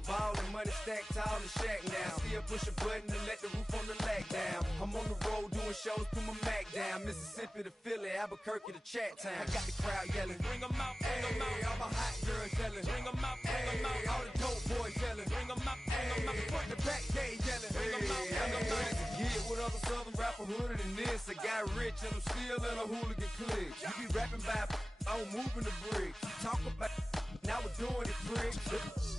still ballin', money stacked tall in shack now. Still push a button and let the roof on the lag down. I'm on the road doing shows, put my Mac down. Mississippi to Philly, Albuquerque to Chat Town. I got the crowd yelling, bring 'em out, bring 'em out. All my hot girls yelling, bring 'em out, bring 'em out. All the dope boys yelling, bring 'em out, bring 'em out. Front to back, they yelling, bring 'em out, bring 'em out. To get with other southern rapper hooded than this. I got rich and I'm still in a hooligan clique. You be rapping by, I'm moving the bricks. You talk about, now we're doing it, pricks.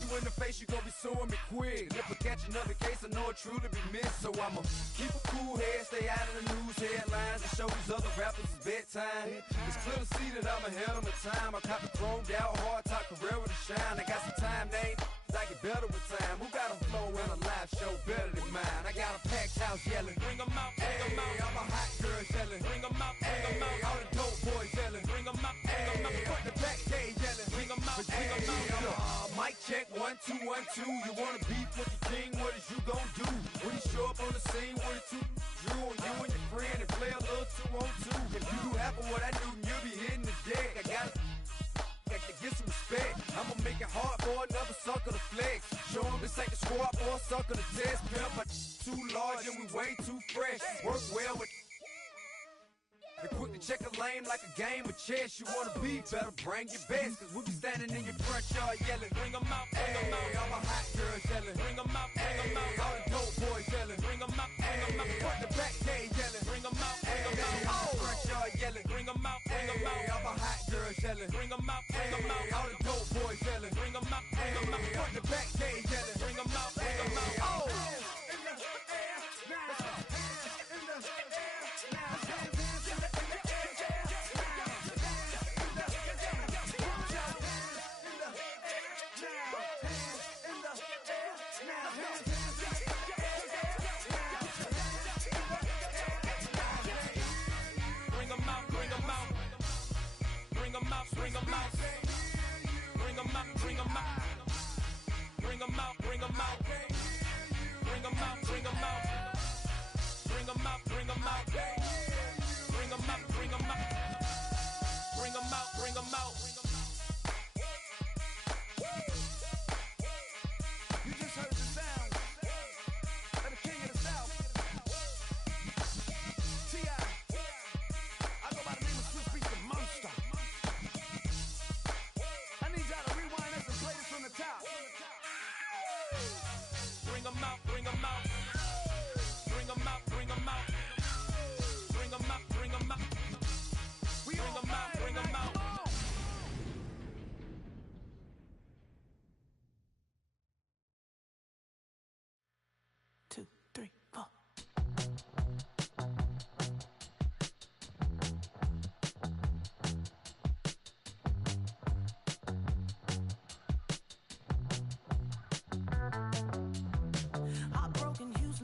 You in the face, you gon' be suing me quick. If I catch another case, I know it truly be missed. So I'ma keep a cool head, stay out of the news headlines, and show these other rappers it's bedtime. It's clear to see that I'm ahead of my time. I caught the chromed out, hard top career with a shine. I got some time, they I get better with time. Who got a flow and a live show better than mine? I got a packed house yelling, bring 'em out, bring 'em out. All my hot girls yelling, bring 'em out, bring 'em out. All the dope boys yelling, bring 'em out, bring 'em out. Front to back, they yelling, bring 'em out, bring 'em out. Mic check, 1, 2, 1, 2. You wanna beef with the king? What is you gon' do? When you show up on the scene with a two drew on you and your friend and play a little 2-on-2. If you do half of what I do, you'll be hitting the deck. I gotta get some respect. I'ma make it hard for another sucker to flex. Show 'em this ain't the squad for a sucker to test. Pimp, my too large and we way too fresh. Work well with and quick to check a lane like a game of chess. You wanna be better, bring your best. Cause we be standing in your front yard yelling, bring 'em out, bring 'em out. All my hot girls yelling, bring 'em out, bring 'em out. All the dope boys yelling, bring 'em out, bring 'em out. Front to back, they yelling, bring 'em out, bring 'em out. Oh, front yard yelling, bring 'em out, bring 'em out. All my hot girls yelling, bring 'em out, bring 'em out. All the dope boys yelling, bring 'em out, bring 'em out. Front to back, they yelling, bring 'em out, bring 'em out. Oh. Bring 'em out, bring 'em out, bring 'em out, bring 'em out, bring 'em out, bring 'em out, bring 'em out, bring 'em out, bring 'em out, bring 'em out, bring 'em out, bring 'em out, bring 'em out. You just heard the sound of the king of the South, T.I. I go by the name of Swiss Beats the Monster. From the top. Bring 'em out, bring 'em out. Bring 'em out, bring 'em out. Bring 'em out, bring 'em out. Bring 'em out, bring 'em out. Two, three, four.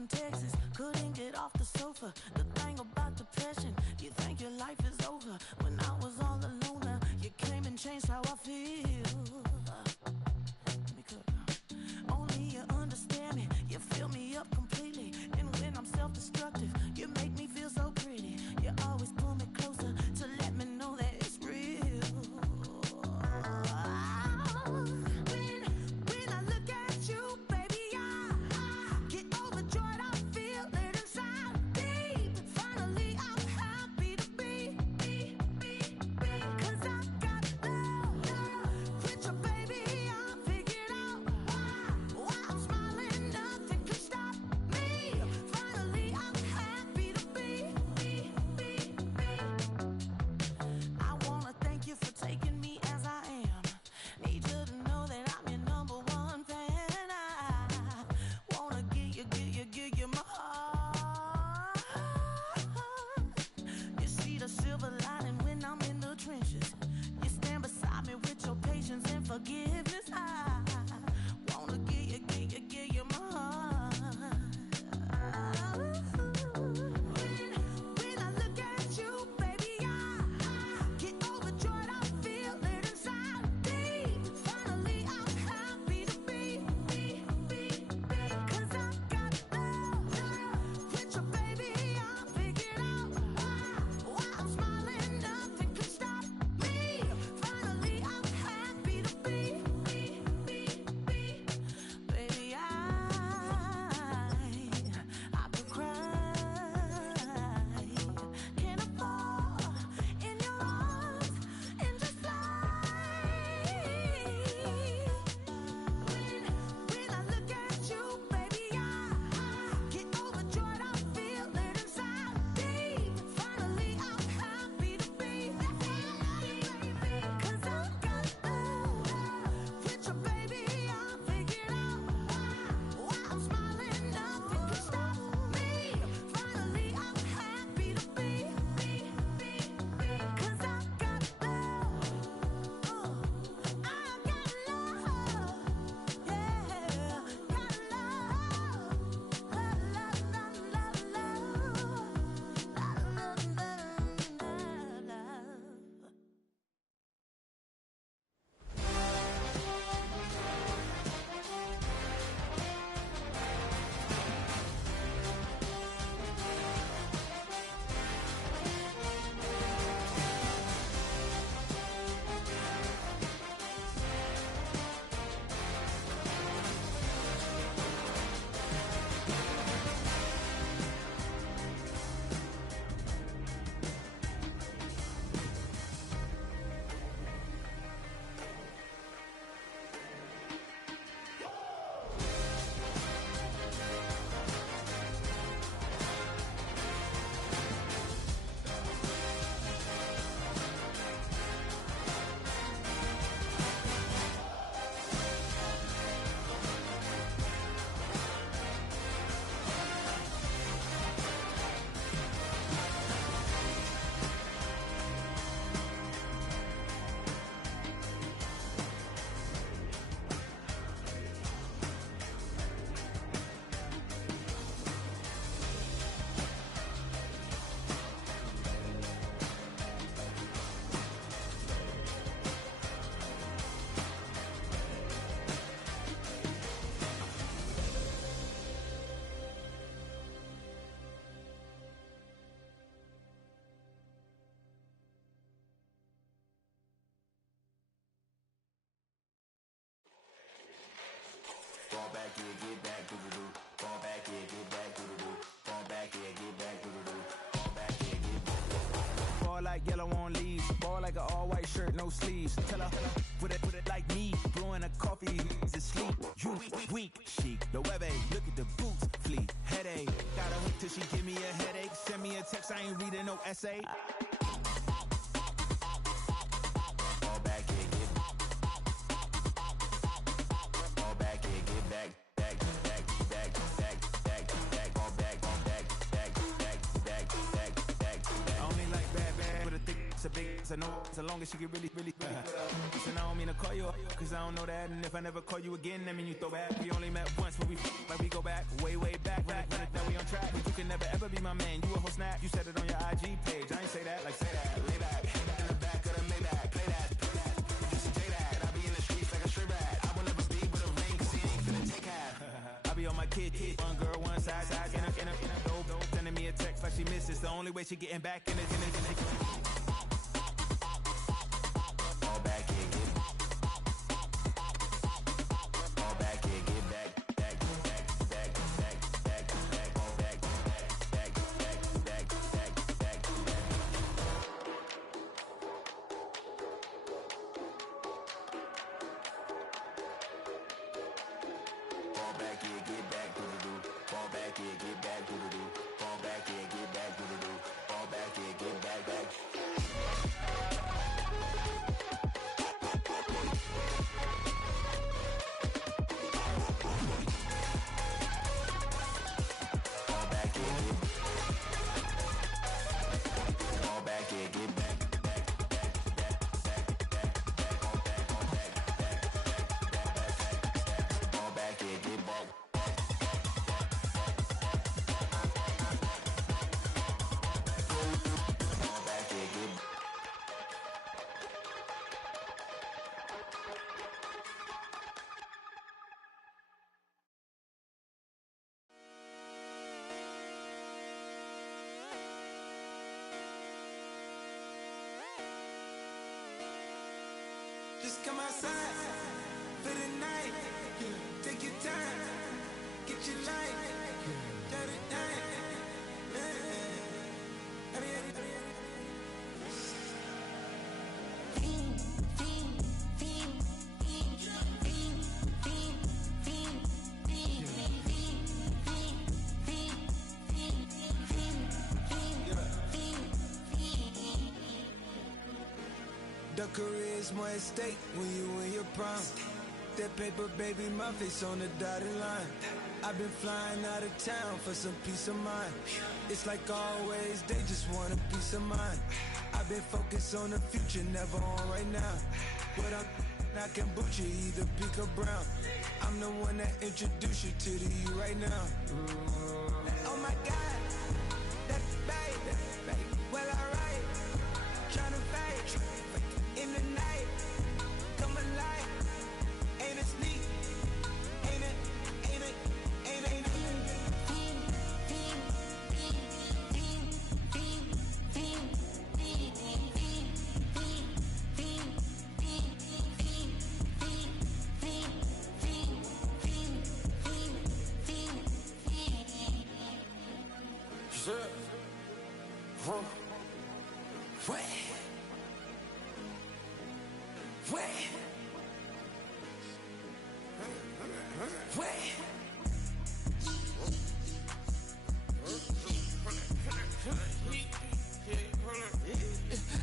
Texas, couldn't get off the sofa. The thing about depression, you think your life is over. When I was all alone, you came and changed how I feel. Because only you understand me, you fill me up completely. And when I'm self-destructive, you make me feel so pretty. You always pull me closer to let me know that it's real. When I look at you, baby, I get overjoyed. I feel it inside deep. Finally, I'm happy to be. 'Cause I got love Fall back, yeah, get back, do-do-do. Fall back, yeah, get back, do-do-do. Fall back, yeah, get back, do-do-do. Fall back, yeah, get back. Ball like yellow on leaves. Ball like an all-white shirt, no sleeves. Tell her, put it like me. Blowing a coffee, he's asleep. You weak, chic. The web look at the boots, fleet. Headache, gotta wait till she give me a headache. Send me a text, I ain't reading no essay. Fall back, yeah, get back. Fall back, yeah, get back. Back, back, back, back, back, back. Fall back, fall back, back, back, back, back, back. I only like bad, with a thick, it's a big, it's a no, so long as she can really Listen, I don't mean to call you up, cause I don't know that. And if I never call you again, that mean you throw back. We only met once when we like we go back, way back. When that we on track, but you can never ever be my man. You a whole snap, you said it on your IG page. I ain't say that, like say that. Lay back, in the back of the Maybach, play that. Just say that, I be in the streets like a stray rat. I will never be with a ring, cause he ain't finna take half. I be on my kid, one girl, one side, in a dope, sending me a text like she misses. The only way she getting back in it. Fall back, yeah, get back. Fall back, yeah, get back. Back, back, back, back, back, back. Fall back, back, back, back, back, back, back, back. Fall back, yeah, get back, do-do-do. Fall back, yeah, get back, do-do-do. Fall back, yeah, get back, do-do-do. Fall back, yeah, get back, back. Just come outside for the night. Take your time, get your light. The career's more at stake when you in your prime. That paper, baby, my face on the dotted line. I've been flying out of town for some peace of mind. It's like always, they just want a peace of mind. I've been focused on the future, never on right now. But I can butcher either pink or brown. I'm the one that introduced you to the you right now. Oh my God, that baby, well alright, tryna fight. In the night, come alive. Ain't it sneak? Ain't it?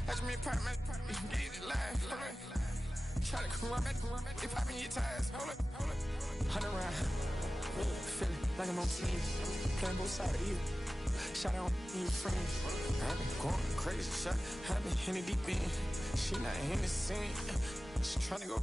That's me, part man. Get it live. Try to come back. They popping your tires. Hold up. 100 round. Feeling like I'm on team. Playing both sides of you. Shot out on your friends. I've been going crazy. Shot. I've been in the deep end. She not in the scene. She tryna go.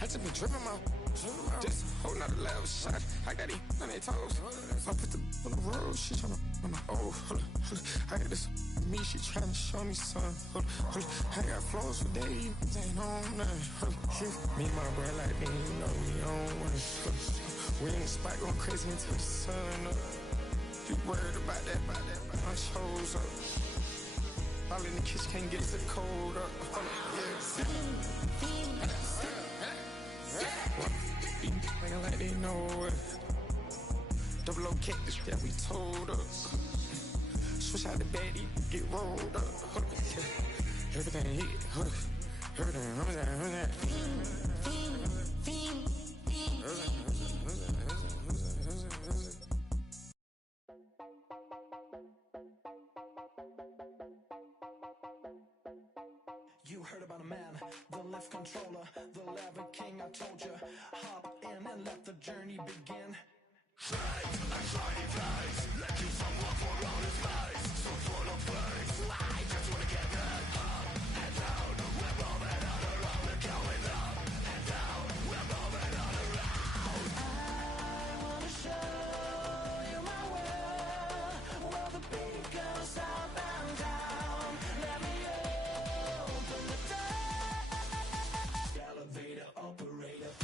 I just been tripping out. Just holding out the level shot. I got it on their toes. I put the on the road. She tryna, hold up. I got this me. She tryna show me something. Hold up. I got flows for days. Ain't on nothing. Me and my bro like me, you know we on one. We in the spot going crazy until the sun up. You worried about that? chose up. All in the kitchen can't get the cold up. Nigga like they know it. Double O cactus that we told us. Switch out the baddie, get rolled up. Everything hit, everything. You heard about a man, the lift controller, the lever king, I told you. Hop in and let the journey begin. Straight and shiny place, let you someone for all his face. So full of praise, I just wanna get that up and down. We're moving on around, we're going up and down. We're moving on around. I wanna show you my world, where the beat goes up and down. Let me open the door. Elevator operator.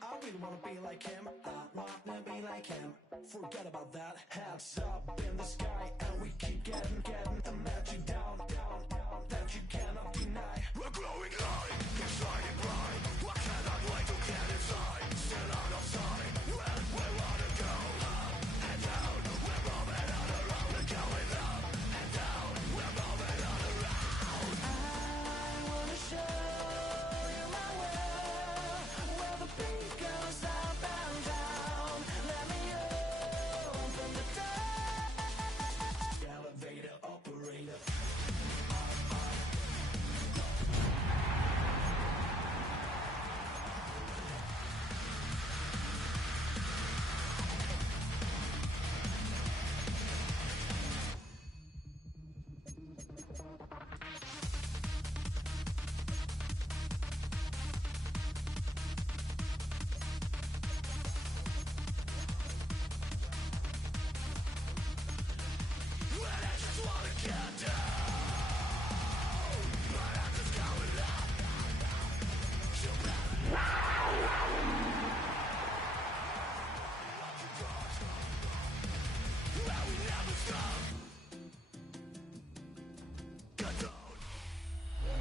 I really wanna be like him. I wanna be like him. Forget about that. Hands up in the sky, and we keep getting and let you down, that you cannot deny. We're glowing light, it's shining bright. I cannot wait to get inside. Still out of sight. When we wanna go up and down. We're moving on around and going up and down. We're moving on around. I wanna show you my world, where the beat goes up and down. Let me open the door. Elevator operator.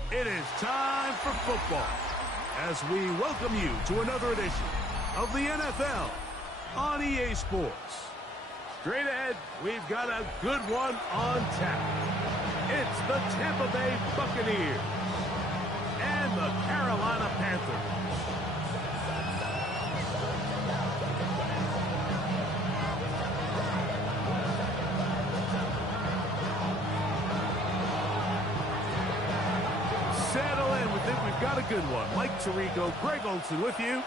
It is time for football as we welcome you to another edition of the NFL on EA Sports. Straight ahead, we've got a good one on tap. It's the Tampa Bay Buccaneers and the Carolina Panthers. Settle in, we think we've got a good one. Mike Tirico, Greg Olson with you.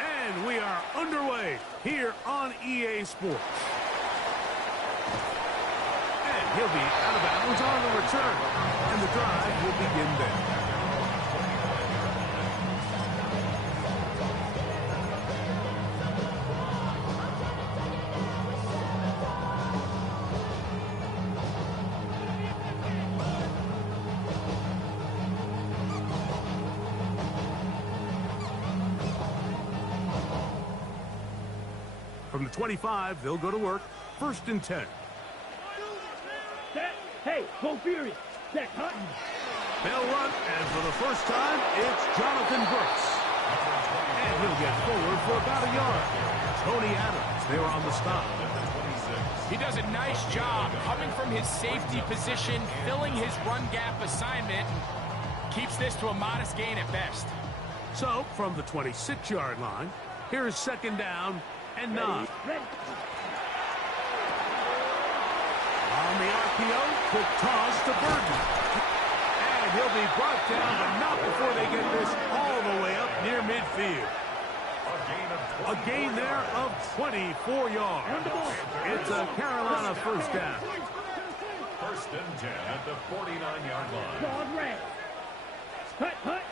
And we are underway here on EA Sports. And he'll be out of bounds on the return. And the drive will begin there. From the 25, they'll go to work. 1st and 10. Hey, go Furious. Set, Hutton. They'll run, and for the first time, it's Jonathan Brooks. And he'll get forward for about a yard. Tony Adams there on the stop. He does a nice job coming from his safety position, filling his run gap assignment, and keeps this to a modest gain at best. So, from the 26-yard line, here's 2nd down and 9. On the RPO, quick toss to Burton. And he'll be brought down, but not before they get this all the way up near midfield. A gain there of 24 yards. It's a Carolina 1st down. 1st and 10 at the 49-yard line. Dog red. Hut.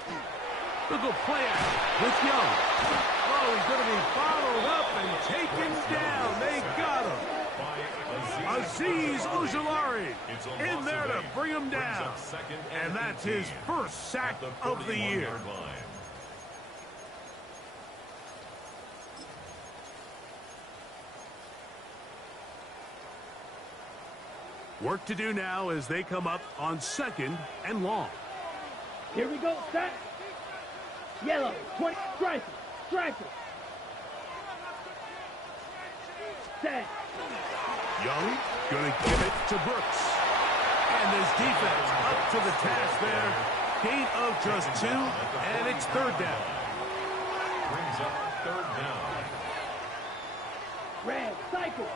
They'll go play out with Young. Oh, he's going to be followed up and taken down. They got him. Aziz Ojulari in there to bring him down. And that's his first sack of the year. Work to do now as they come up on 2nd and long. Here we go, set. Yellow, 20, striker, striker. Set. Young going to give it to Brooks. And his defense up to the task there. Gain of just 2, and it's 3rd down. Brings up 3rd down. Red, cycle.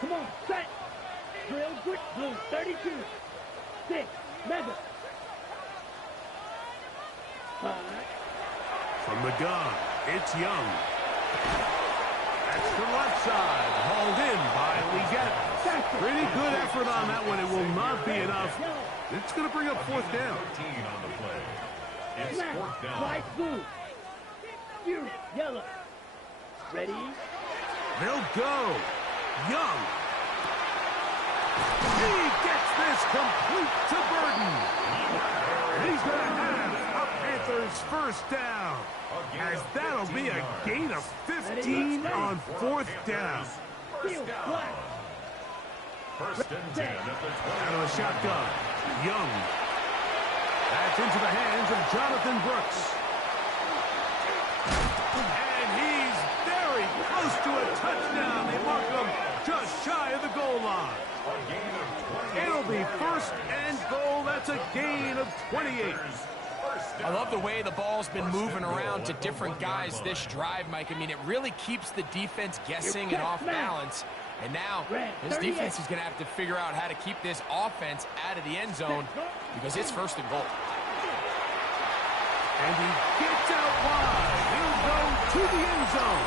Come on, set. Drill, quick, blue, 32. 6, mega. 5. From the gun, it's Young. That's the left side, hauled in by Leggett. Pretty good effort on that one. It will not be enough. It's going to bring up 4th down. 13 on the play. It's 4th down. Light blue. Fury, yellow. Ready? They'll go. Young. He gets this complete to Burden. He's going to have a Panthers first down. As that'll be a gain of 15 on 4th down. First and 10 at the 20. Out of a shotgun. Young. That's into the hands of Jonathan Brooks. And he's very close to a touchdown. They mark him just shy of the goal line. It'll be 1st and goal. That's a gain of 28. I love the way the ball's been moving around to different guys this drive, Mike. I mean, it really keeps the defense guessing and off balance. And now, this defense is going to have to figure out how to keep this offense out of the end zone because it's 1st and goal. And he gets out wide. He'll go to the end zone.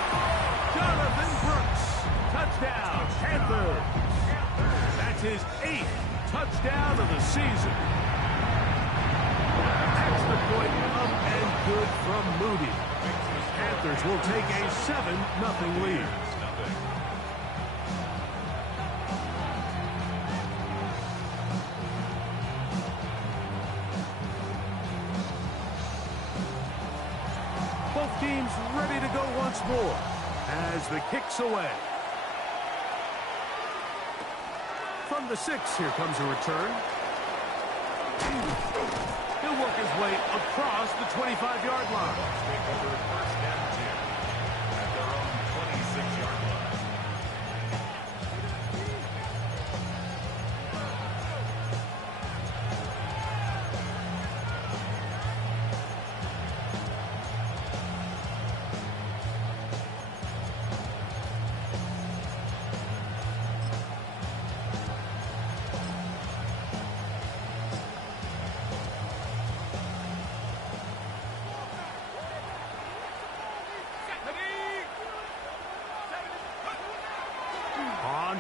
Jonathan Brooks. Touchdown, Panthers. That's his 8th touchdown of the season. Extra point up and good from Moody. Panthers will take a 7-0 lead. Both teams ready to go once more as the kick's away. From the 6, here comes a return. He'll work his way across the 25-yard line. First and 10 at their own 26-yard line.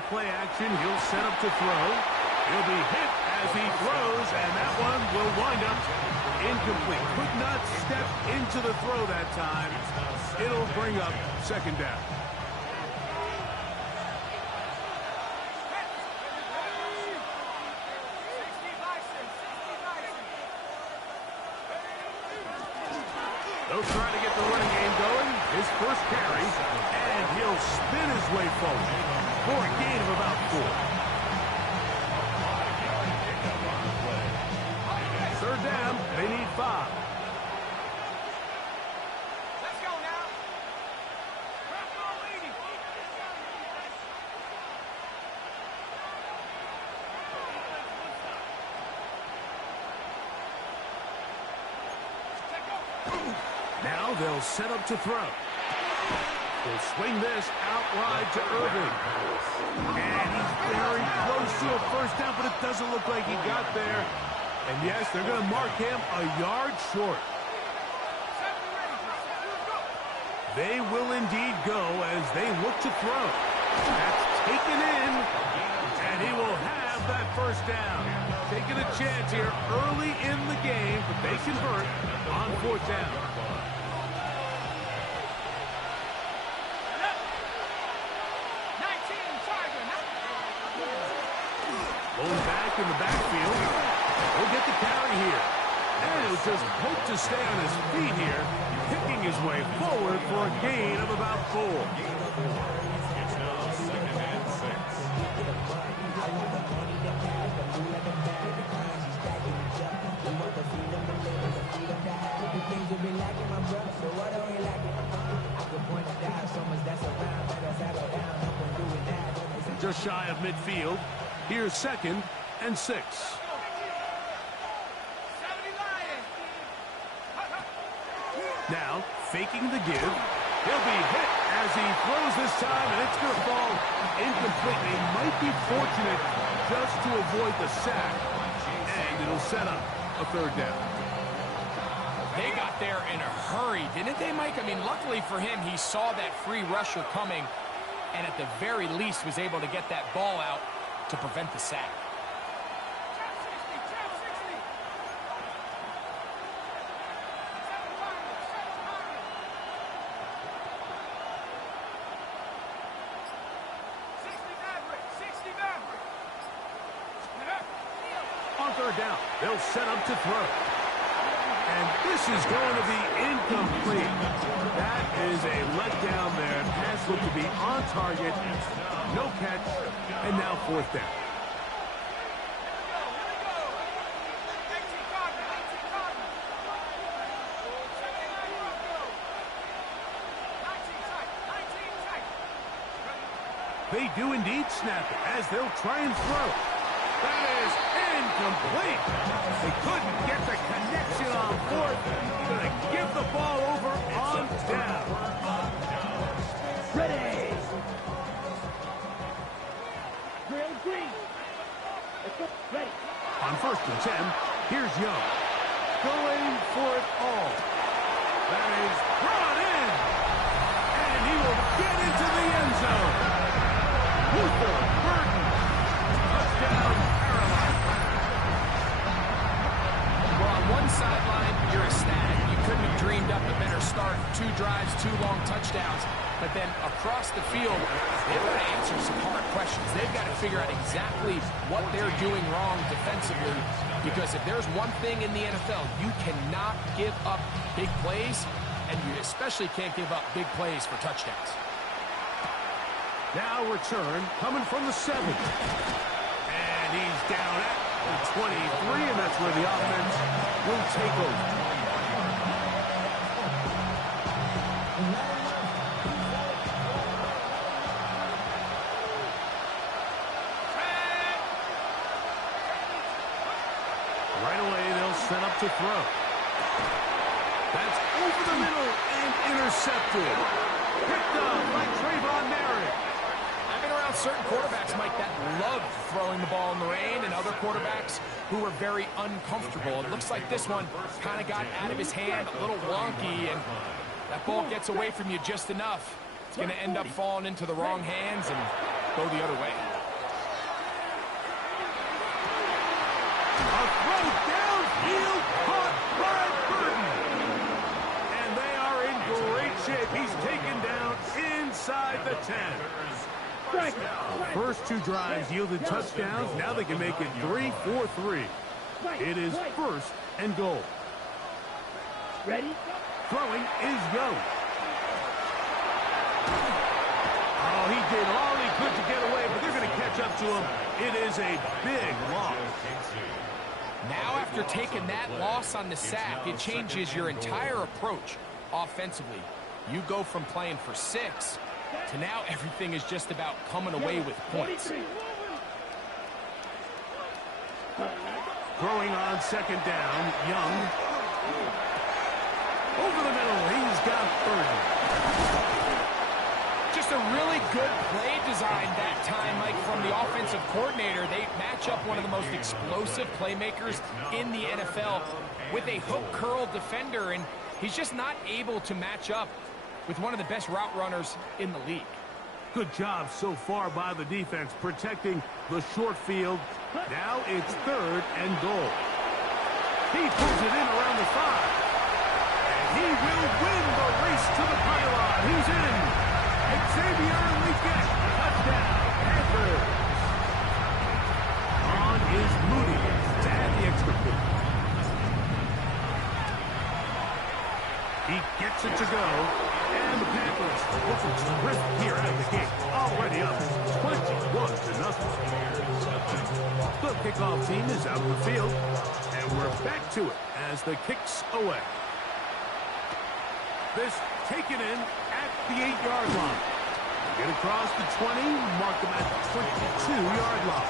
Play action, he'll set up to throw. He'll be hit as he throws, and that one will wind up incomplete. Could not step into the throw that time. It'll bring up 2nd down. They'll try to get the running game going. His first carry, and he'll spin his way forward for a gain of about 4. 3rd down, they need 5. Let's go now. Now they'll set up to throw. He'll swing this out wide to Irving. And he's very close to a first down, but it doesn't look like he got there. And yes, they're going to mark him a yard short. They will indeed go as they look to throw. That's taken in, and he will have that first down. Taking a chance here early in the game, but they convert on 4th down. Pulled back in the backfield. He'll get the carry here. And he'll just hope to stay on his feet here, picking his way forward for a gain of about 4. It's now 2nd and 6. Just shy of midfield. Here's 2nd and 6. Now, faking the give. He'll be hit as he throws this time, and it's going to fall incomplete. He might be fortunate just to avoid the sack, and it'll set up a 3rd down. They got there in a hurry, didn't they, Mike? I mean, luckily for him, he saw that free rusher coming, and at the very least was able to get that ball out to prevent the sack. On 3rd down, they'll set up to throw. And this is going to be incomplete. That is a letdown there. Pass looked to be on target. No catch. And now 4th down. They do indeed snap it as they'll try and throw. That is incomplete. They couldn't get the connection on 4th. Going to give the ball over on down. Ready. Drill green. Let's go. Ready. On 1st and 10, here's Young. Going for it all. That is brought in. And he will get into the end zone. Luther Burton. Touchdown, Carolina. Well, on one sideline, you're ecstatic. You couldn't have dreamed up a better start. 2 drives, 2 long touchdowns. But then across the field, they've got to answer some hard questions. They've got to figure out exactly what they're doing wrong defensively. Because if there's one thing in the NFL, you cannot give up big plays, and you especially can't give up big plays for touchdowns. Now return coming from the 7. And he's down at the 23, and that's where the offense will take over. Right away, they'll set up to throw. That's over the middle and intercepted. Picked up by Trayvon Merritt. I've been around certain quarterbacks, Mike, that love throwing the ball in the rain, and other quarterbacks who are very uncomfortable. It looks like this one kind of got out of his hand, a little wonky, and that ball gets away from you just enough. It's going to end up falling into the wrong hands and go the other way. A throw downfield caught by Burton. And they are in great shape. He's taken down inside the 10. First 2 drives yielded touchdowns. Now they can make it 3-4-3. It is 1st and goal. Ready? Throwing is Young. Oh, he did all he could to get away, but they're going to catch up to him. It is a big loss. Now, after taking that loss on the sack, it changes your entire approach offensively. You go from playing for 6 to now everything is just about coming away with points. Throwing on 2nd down, Young. Over the middle, he's got Burton. Just a really good play design that time, Mike, from the offensive coordinator. They match up one of the most explosive playmakers in the NFL with a hook curl defender, and he's just not able to match up with one of the best route runners in the league. Good job so far by the defense protecting the short field. Now it's 3rd and goal. He pulls it in around the 5. And he will win the race to the pylon. He's in. Xavier Enriquez, touchdown, Panthers. On gets it to go. And the Panthers looking crisp here out of the gate. Already up 21-0. The kickoff team is out on the field. And we're back to it as the kick's away. This taken in at the 8-yard line. Get across the 20, mark them at the 22-yard line.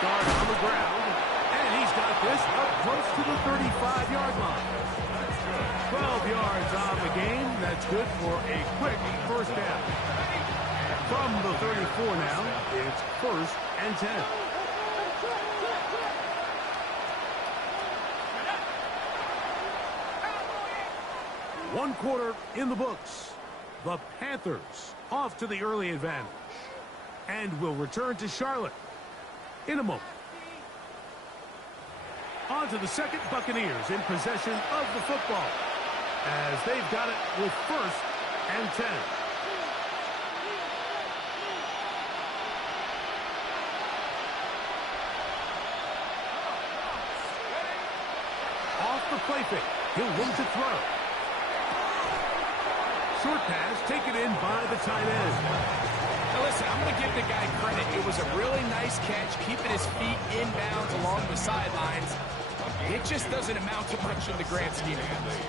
Start on the ground, and he's got this up close to the 35-yard line. 12 yards on the game. That's good for a quick first down. From the 34 now, it's 1st and 10. One quarter in the books. The Panthers off to the early advantage and will return to Charlotte in a moment. On to the second, Buccaneers in possession of the football as they've got it with 1st and 10. Off the play fake. He'll look to throw. Short pass taken in by the tight end. Now listen, I'm going to give the guy credit. It was a really nice catch, keeping his feet inbounds along the sidelines. It just doesn't amount to much in the grand scheme of things.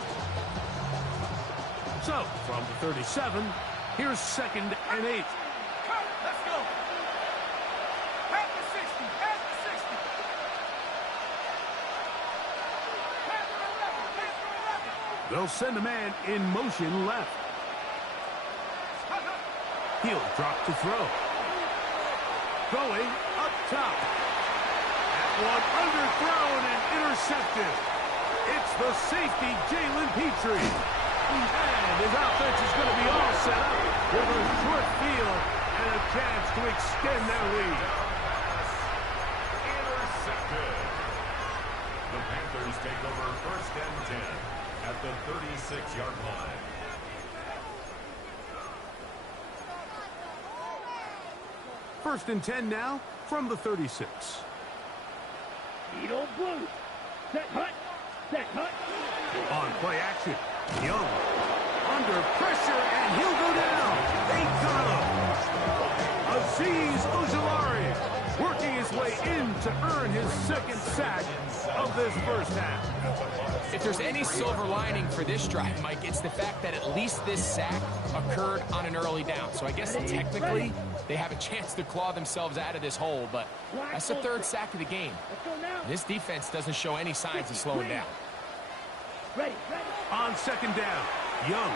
So, from the 37, here's 2nd and 8. Let's go. Pass the 60. Pass the 60. Pass the 11. They'll send a man in motion left. He'll drop to throw. Going up top. That one underthrown and intercepted. It's the safety, Jalen Petrie. And his offense is going to be all set up with a short field and a chance to extend their lead. Intercepted. The Panthers take over 1st and 10 at the 36-yard line. First and 10 now from the 36. Lead old blue. Set hut. Set hut. On play action. Young. Under pressure, and he'll go down. They got him. Azeez Ojulari working his way in to earn his 2nd sack of this first half. If there's any silver lining for this drive, Mike, it's the fact that at least this sack occurred on an early down. So I guess technically they have a chance to claw themselves out of this hole, but that's the 3rd sack of the game. This defense doesn't show any signs of slowing down. Ready. On 2nd down, Young.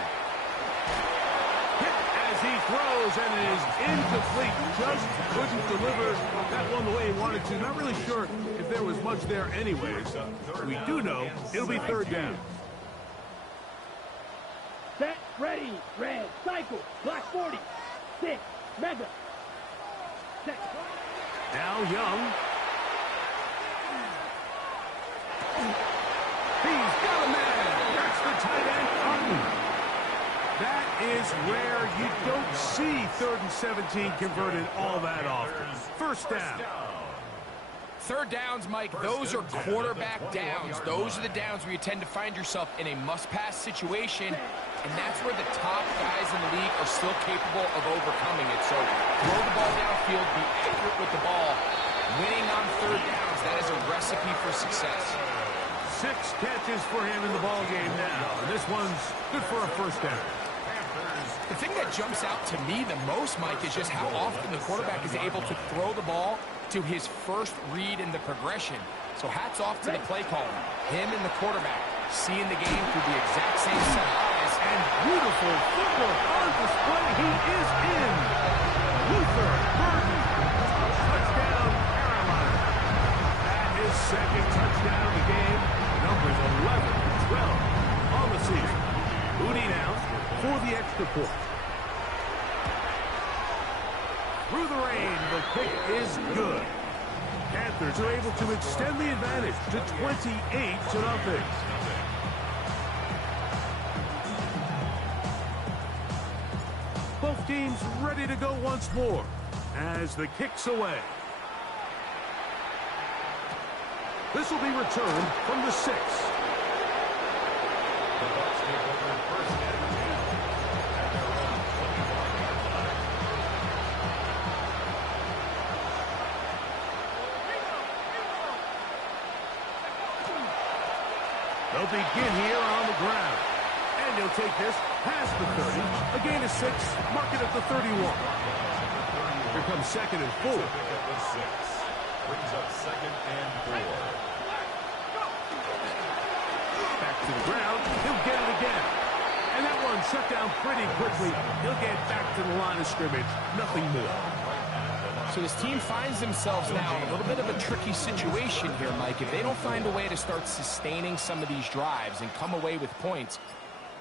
Hit as he throws, and it is incomplete. Just couldn't deliver that one the way he wanted to. Not really sure if there was much there anyways. We do know it'll be 3rd down. Set, ready, red, cycle, black 40, 6, mega. Set. Now Young. He's got a man. That's the tight end, Arden. That is where you don't see 3rd and 17 converted all that often. First down. 3rd downs, Mike, those are quarterback downs. Those are the downs where you tend to find yourself in a must-pass situation, and that's where the top guys in the league are still capable of overcoming it. So throw the ball downfield, be accurate with the ball. Winning on 3rd downs, that is a recipe for success. 6 catches for him in the ball game now. And this one's good for a first down. The thing that jumps out to me the most, Mike, is just how often the quarterback is able to throw the ball to his first read in the progression. So hats off to the play caller. Him and the quarterback seeing the game through the exact same set of eyes. And beautiful football on display. He is in. Luther Burden. Touchdown, Carolina. That is 2nd touchdown of the game. Numbers 11 and 12 on the season. Moody now for the extra point. Through the rain, the kick is good. Panthers are able to extend the advantage to 28-0. team's ready to go once more as the kick's away. This will be returned from the 6. The Bucs take over first and 10 at their own 21-yard line. They'll begin here on the ground. And he'll take this past the 30. A gain of 6, mark it at the 31. Here comes 2nd and 4. Pick up the 6. Brings up 2nd and 4. Back to the ground. He'll get it again. And that one shut down pretty quickly. He'll get back to the line of scrimmage. Nothing more. So this team finds themselves now in a little bit of a tricky situation here, Mike. If they don't find a way to start sustaining some of these drives and come away with points,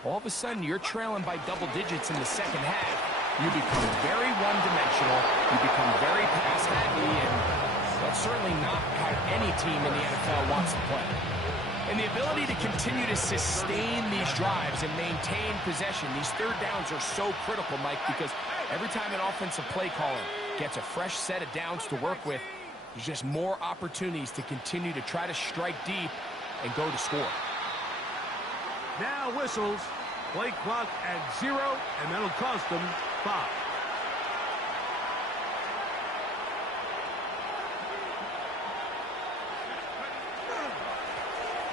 all of a sudden you're trailing by double digits in the second half. You become very one-dimensional. You become very pass-heavy, and that's certainly not how any team in the NFL wants to play. And the ability to continue to sustain these drives and maintain possession, these third downs are so critical, Mike, because every time an offensive play caller gets a fresh set of downs to work with, there's just more opportunities to continue to try to strike deep and go to score. Now whistles. Play clock at 0, and that'll cost them 5.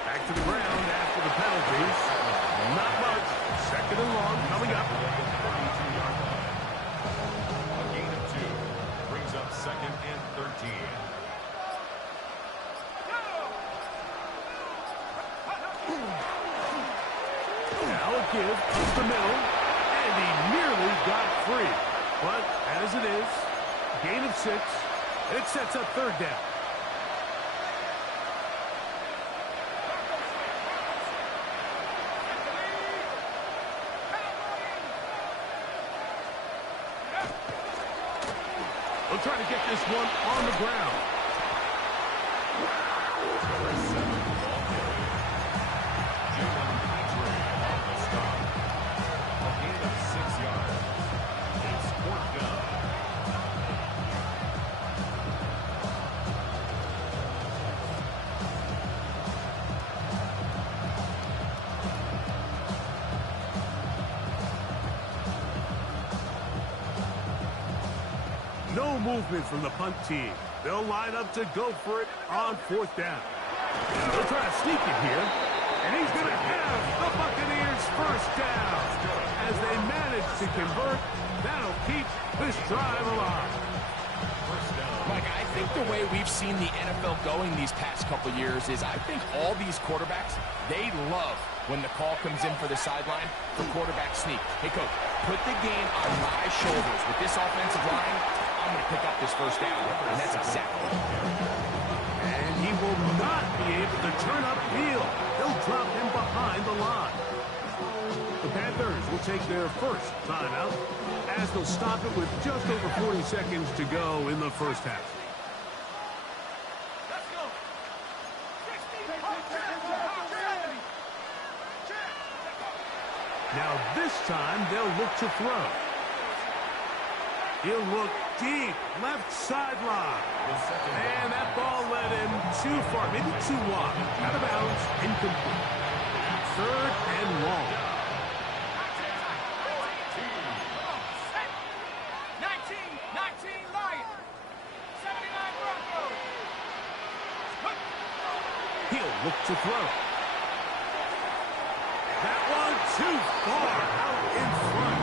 Back to the ground after the penalties. Not much. 2nd and long coming up. A gain of 2 brings up 2nd and 13. Now a give up the middle, and he nearly got free. But as it is, gain of 6, and it sets up 3rd down. They'll try to get this one on the ground. No movement from the punt team. They'll line up to go for it on 4th down. They'll try to sneak it here. And he's going to have the Buccaneers 1st down. As they manage to convert, that'll keep this drive alive. Mike, I think the way we've seen the NFL going these past couple years is I think all these quarterbacks, they love when the call comes in for the sideline for quarterback sneak. Hey, coach, put the game on my shoulders. With this offensive line, I'm going to pick up this 1st down. And that's exactly what he did. And he will not be able to turn upfield. They'll drop him behind the line. The Panthers will take their 1st timeout as they'll stop it with just over 40 seconds to go in the 1st half. Now this time they'll look to throw. He'll look deep, left sideline. And that ball led him too far, maybe too wide. Out of bounds, incomplete. 3rd and long. 19 Lions. 79 Broncos. He'll look to throw. That one too far out in front.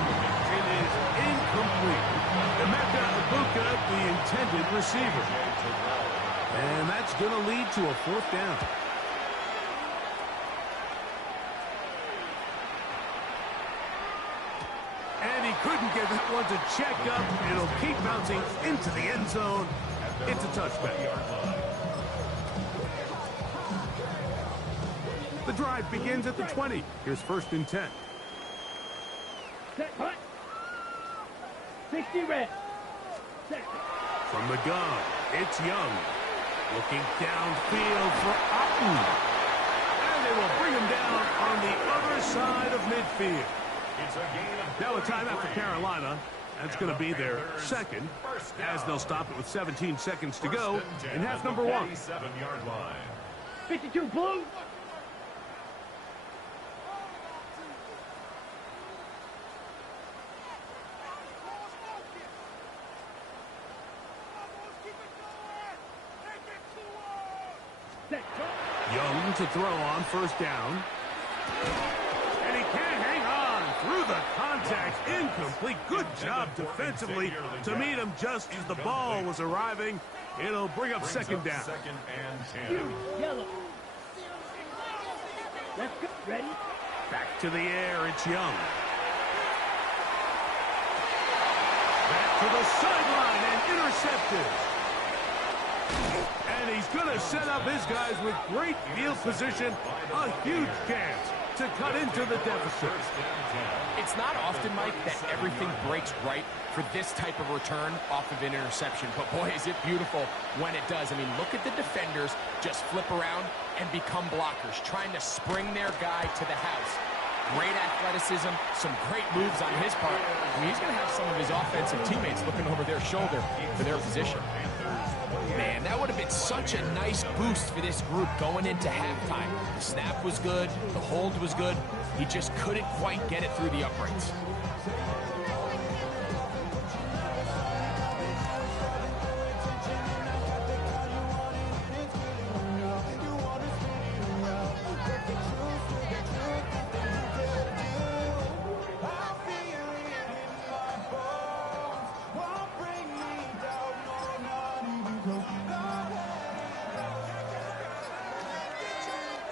It is incomplete. Emeka Ibuka, the intended receiver. And that's going to lead to a 4th down. And he couldn't get that one to check up. It'll keep bouncing into the end zone. It's a touchback. The drive begins at the 20. Here's 1st and 10. Set, punt. 60 red. Set. From the gun, it's Young. Looking downfield for Otten. And they will bring him down on the other side of midfield. It's a gain of Now a timeout for Carolina. That's going to be their second, as they'll stop it with 17 seconds to go in half number one. 47-yard line. 52 blue. Young to throw on first down. And he can't hang on through the contact. Incomplete. Good job defensively to meet him just as the ball was arriving. It'll bring up second down. Second and 10. Yellow. Let's go. Ready? Back to the air. It's Young. Back to the sideline and intercepted. And he's going to set up his guys with great field position. A huge chance to cut into the deficit. It's not often, Mike, that everything breaks right for this type of return off of an interception. But, boy, is it beautiful when it does. I mean, look at the defenders just flip around and become blockers, trying to spring their guy to the house. Great athleticism, some great moves on his part. I mean, he's going to have some of his offensive teammates looking over their shoulder for their position. Man, that would have been such a nice boost for this group going into halftime. The snap was good, the hold was good. He just couldn't quite get it through the uprights.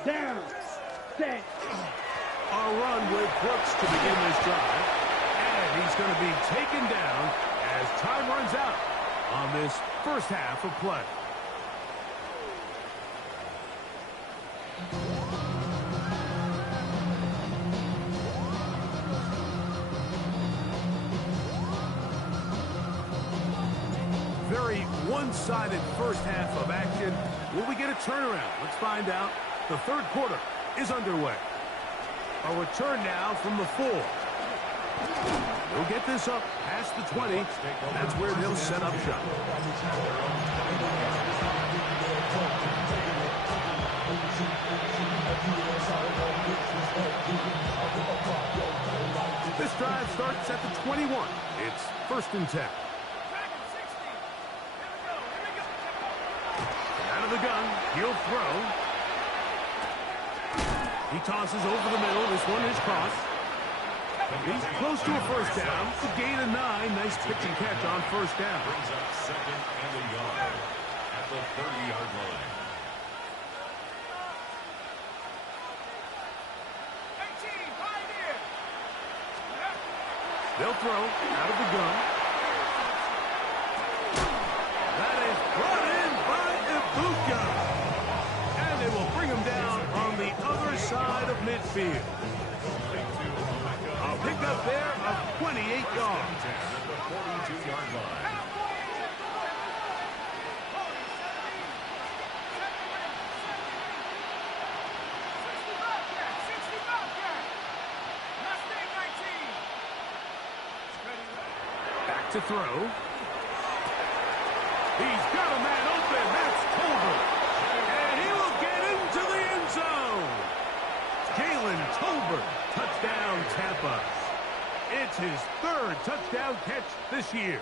Down. Set. A run with Brooks to begin this drive. And he's going to be taken down as time runs out on this first half of play. Very one-sided first half of action. Will we get a turnaround? Let's find out. The third quarter is underway. A return now from the 4. They'll get this up past the 20. That's where they'll set up shop. This drive starts at the 21. It's first and 10. Out of the gun, he'll throw. He tosses over the middle. This one is crossed. He's close to a first down. The gain of 9. Nice pitch and catch on first down. Brings up second and a yard at the 30-yard line. They'll throw out of the gun. That is brought in by Ibuka. And they will bring him down on the other side of midfield. A pickup there of 28 yards. At the 42-yard line. Back to throw. He's got a man open. That's Tolbert. And he will get into the end zone. Jalen Tolbert. Touchdown, Tampa. It's his third touchdown catch this year.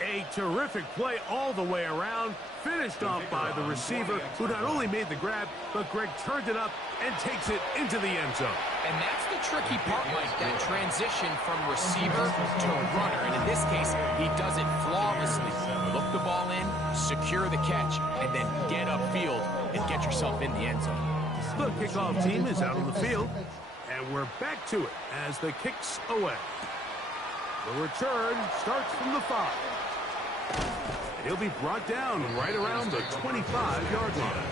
A terrific play all the way around. Finished off by the receiver, who not only made the grab, but Greg turned it up and takes it into the end zone. And that's the tricky part, Mike, that transition from receiver to runner. And in this case, he does it flawlessly. Look the ball in, secure the catch, and then get upfield and get yourself in the end zone. The kickoff team is out on the field, and we're back to it as the kick's away. The return starts from the 5. He'll be brought down right around the 25-yard line.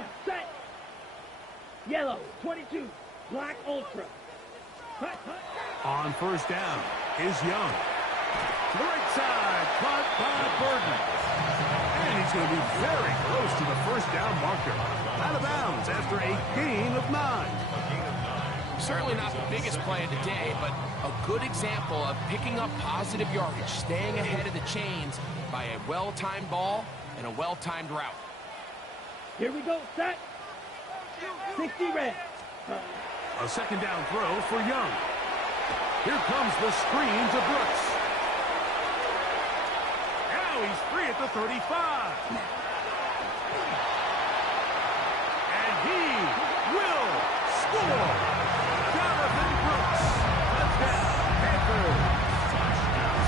on, set. Yellow, 22, black ultra. Hut, hut. On first down is Young. To the right side, caught by Burton. And he's going to be very close to the first down marker. Out of bounds after a gain of 9. Certainly not the biggest play of the day, but a good example of picking up positive yardage, staying ahead of the chains by a well-timed ball and a well-timed route. Here we go, set. 60 red. A second down throw for Young. Here comes the screen to Brooks. Now he's free at the 35. And he will score. Jonathan Brooks. Touchdown, Panthers.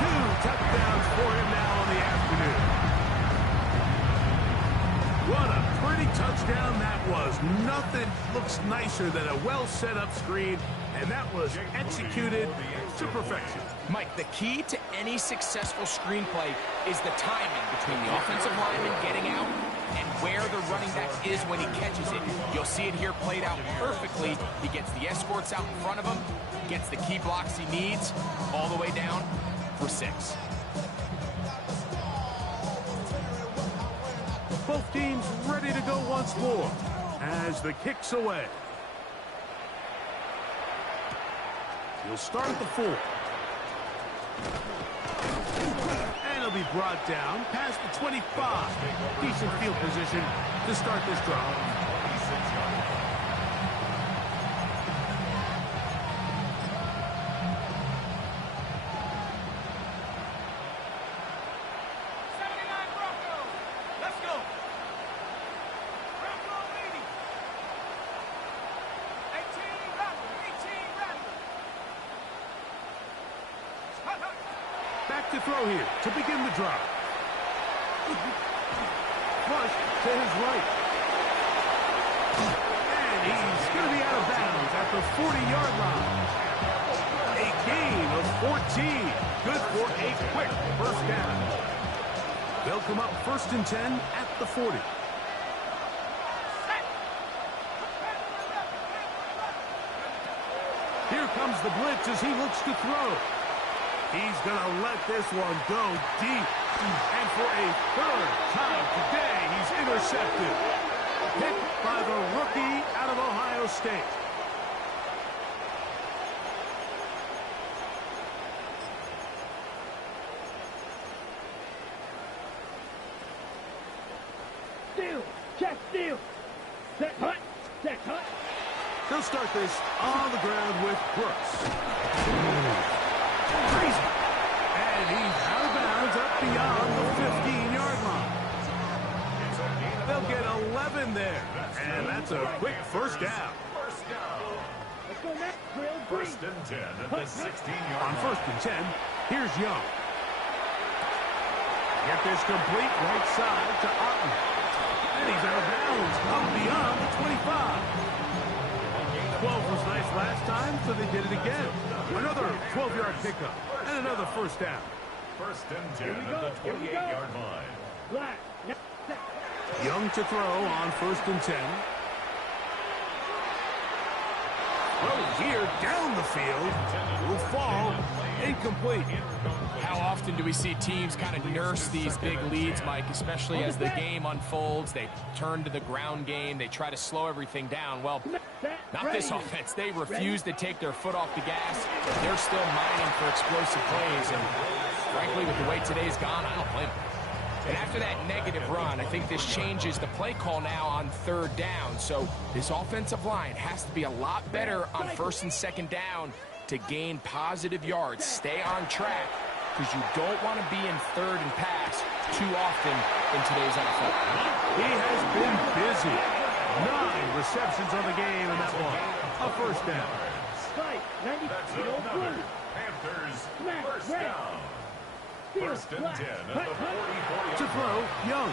2 touchdowns for him now on the afternoon. What a pretty touchdown that was. Nothing looks nicer than a well-set-up screen, and that was executed to perfection. Mike, the key to any successful screenplay is the timing between the offensive lineman getting out and where the running back is when he catches it. You'll see it here played out perfectly. He gets the escorts out in front of him, gets the key blocks he needs, all the way down for 6. Both teams ready to go once more as the kick's away. He'll start at the 4. And he'll be brought down past the 25. Decent field position to start this drive. To throw here to begin the drive. Flush to his right. And he's going to be out of bounds at the 40-yard line. A gain of 14. Good for a quick first down. They'll come up 1st and 10 at the 40. Here comes the blitz as he looks to throw. He's going to let this one go deep. And for a 3rd time today, he's intercepted. Picked by the rookie out of Ohio State. Steal, check, steal. Set, hut, set, hut. He'll start this on the ground with Brooks. Crazy. And he's out of bounds up beyond the 15-yard line. They'll get 11 there. And that's a quick first down. Let's go next, drill. 1st and 10 at the 16-yard On line. 1st and 10, here's Young. Get this complete right side to Otten. And he's out of bounds up beyond the 25. 12 was nice last time, so they did it again. Another 12-yard pickup and another first down. 1st and 10 at the 28-yard line. Black. Young to throw on 1st and 10. Throw here down the field. Will fall. Incomplete. How often do we see teams kind of nurse these big leads, Mike, especially as the game unfolds? They turn to the ground game. They try to slow everything down. Well, not this offense. They refuse to take their foot off the gas. They're still mining for explosive plays. And frankly, with the way today's gone, I don't blame them. And after that negative run, I think this changes the play call now on 3rd down. So this offensive line has to be a lot better on 1st and 2nd down to gain positive yards. Stay on track, because you don't want to be in 3rd and pass too often in today's NFL. He has been busy. 9 receptions on the game, and that one a first down. Fight, 90, blue. Panthers, Smack, 1st red. down. Steal, 1st and black. 10 at Hut, the hut. 40-yard To throw, Young.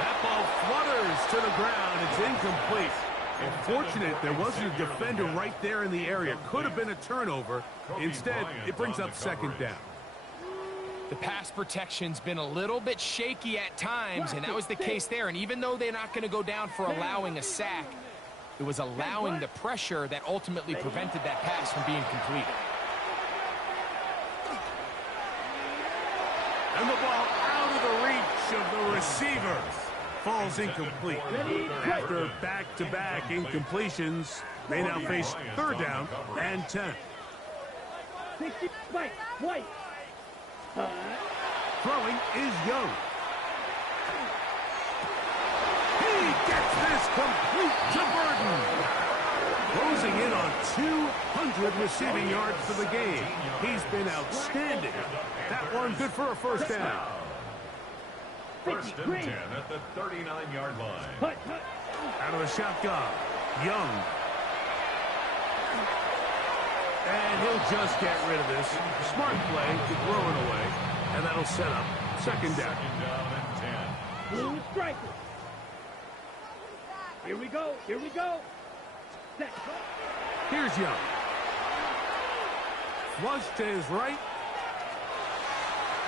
That ball flutters to the ground. It's incomplete. Unfortunate there wasn't a defender right there in the area. Could have been a turnover. Instead, it brings up 2nd down. The pass protection's been a little bit shaky at times, and that was the case there. And even though they're not going to go down for allowing a sack, it was allowing the pressure that ultimately prevented that pass from being completed. And the ball out of the reach of the receiver. Falls incomplete. After back-to-back incompletions, they now face 3rd down and 10. White. Throwing is Young. He gets this complete to Burton. Closing in on 200 receiving yards for the game. He's been outstanding. That one good for a 1st down. 1st and 10 at the 39-yard line. Out of the shotgun, Young. And he'll just get rid of this. Smart play to throw it away. And that'll set up 2nd down. 2nd down and 10. Blue striker. Here we go. Set. Here's Young. Flush to his right.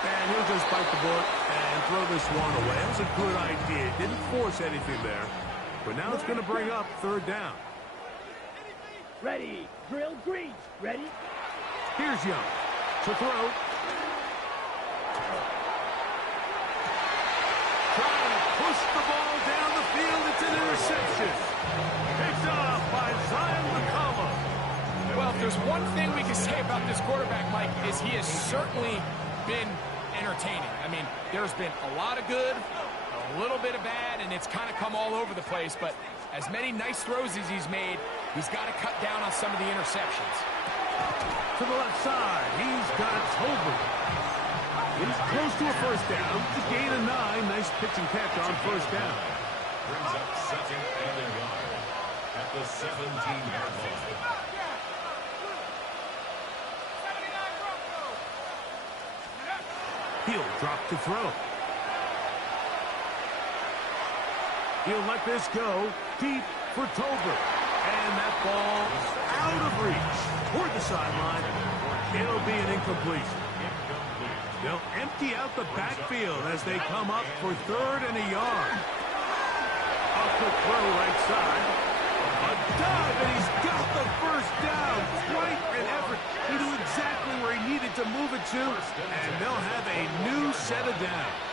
And he'll just bite the bullet and throw this one away. That was a good idea. Didn't force anything there. But now it's going to bring up 3rd down. Ready. Drill green. Ready. Here's Young to throw. Trying to push the ball down the field. It's an interception. Picked off by Zion McCollum. Well, if there's one thing we can say about this quarterback, Mike, is he has certainly been entertaining. I mean, there's been a lot of good, a little bit of bad, and it's kind of come all over the place. But as many nice throws as he's made, he's got to cut down on some of the interceptions. To the left side, he's got Tolbert. He's close to a 1st down. It's a gain of 9. Nice pitch and catch on 1st down. Brings up 2nd and a yard at the 17-yard line. He'll drop to throw. He'll let this go deep for Tolbert. And that ball out of reach toward the sideline. It'll be an incompletion. They'll empty out the backfield as they come up for 3rd and a yard. A quick throw right side. A dive, and he's got the 1st down. Quite an effort. He knew exactly where he needed to move it to, and they'll have a new set of downs.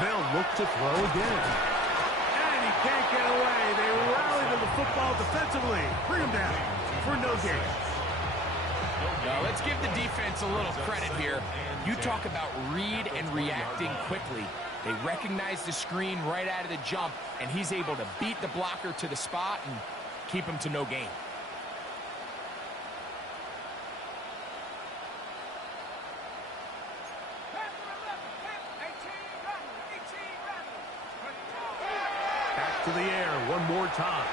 They'll look to throw again. And he can't get away. They rally to the football defensively. Bring him down for no gain. Now, let's give the defense a little credit here. You talk about read and reacting quickly. They recognize the screen right out of the jump, and he's able to beat the blocker to the spot and keep him to no gain. Back to the air one more time.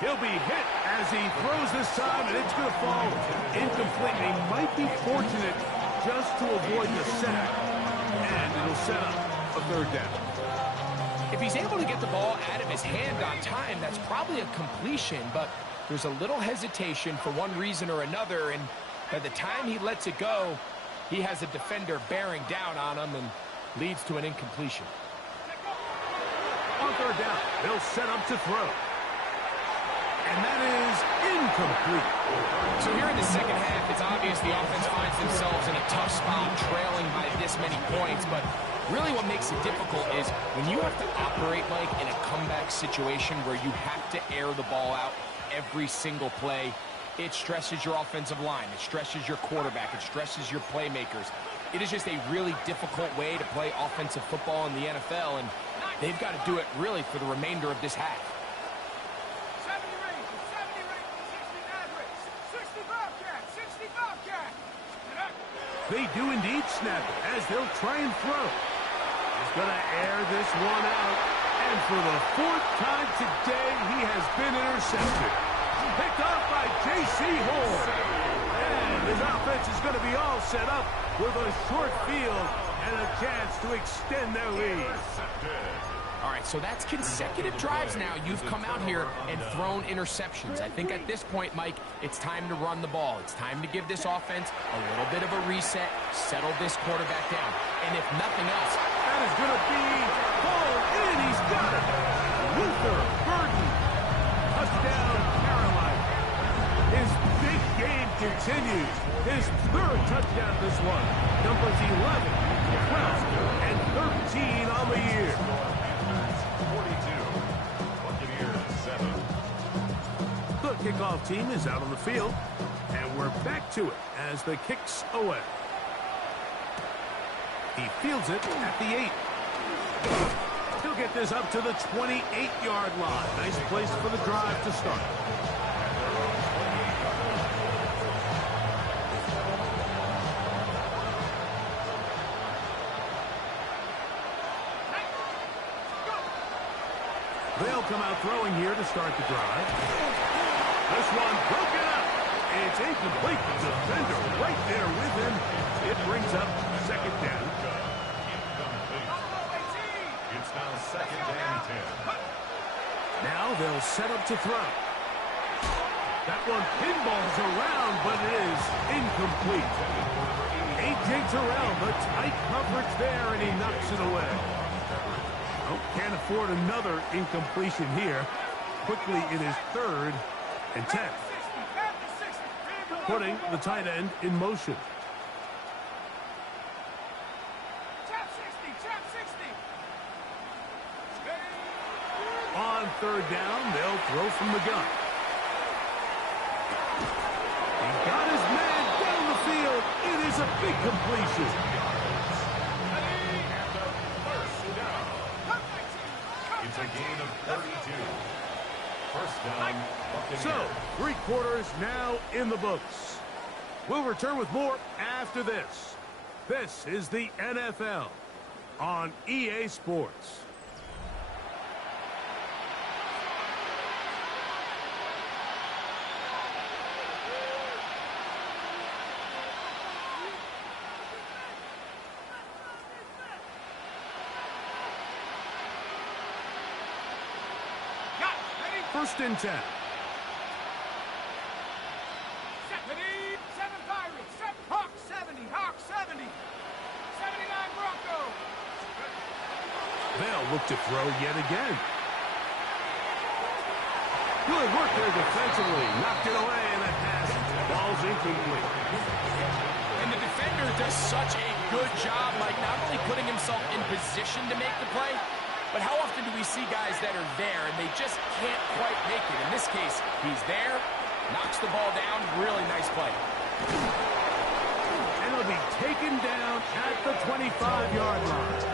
He'll be hit as he throws this time, and it's going to fall incomplete. He might be fortunate just to avoid the sack, and it'll set up a 3rd down. If he's able to get the ball out of his hand on time, that's probably a completion, but there's a little hesitation for one reason or another, and by the time he lets it go, he has a defender bearing down on him and leads to an incompletion. On 3rd down, they'll set up to throw. And that is incomplete. So here in the second half, it's obvious the offense finds themselves in a tough spot, trailing by this many points. But really what makes it difficult is when you have to operate, Mike, in a comeback situation where you have to air the ball out every single play, it stresses your offensive line. It stresses your quarterback. It stresses your playmakers. It is just a really difficult way to play offensive football in the NFL, and they've got to do it really for the remainder of this half. They do indeed snap it as they'll try and throw. He's going to air this one out. And for the 4th time today, he has been intercepted. Picked off by J.C. Horn. And his offense is going to be all set up with a short field and a chance to extend their lead. All right, so that's consecutive drives now. You've come out here and thrown interceptions. I think at this point, Mike, it's time to run the ball. It's time to give this offense a little bit of a reset, settle this quarterback down. And if nothing else, that is going to be pulled in. He's got it. Luther Burden. Touchdown, Carolina. His big game continues. His third touchdown this one. Numbers 11, 12, and 13 on the year. 42. Buccaneers 7. The kickoff team is out on the field, and we're back to it as the kick's away. He fields it at the 8. He'll get this up to the 28-yard line. Nice place for the drive to start. They'll come out throwing here to start the drive. This one broken up. It's incomplete. The defender right there with him. It brings up second down. It's now second and 10. Now they'll set up to throw. That one pinballs around, but it is incomplete. A.J. Terrell, the tight coverage there, and he knocks it away. Oh, can't afford another incompletion here. Quickly, it is 3rd and 10. Putting the tight end in motion. On 3rd down, they'll throw from the gun. He got his man down the field. It is a big completion. It's a gain of 32. First down, Buccaneers. So, 3 quarters now in the books. We'll return with more after this. This is the NFL on EA Sports. First and 10. Set, ready, 7 Pirates, 7 Hawk 70, Hawk 70, 79 Broncos. They'll look to throw yet again. Good work there defensively. Knocked it away, and that pass ball's incomplete. and the defender does such a good job, like not only putting himself in position to make the play, but how often do we see guys that are there and they just can't quite make it? In this case, he's there, knocks the ball down, really nice play. And he'll be taken down at the 25-yard line.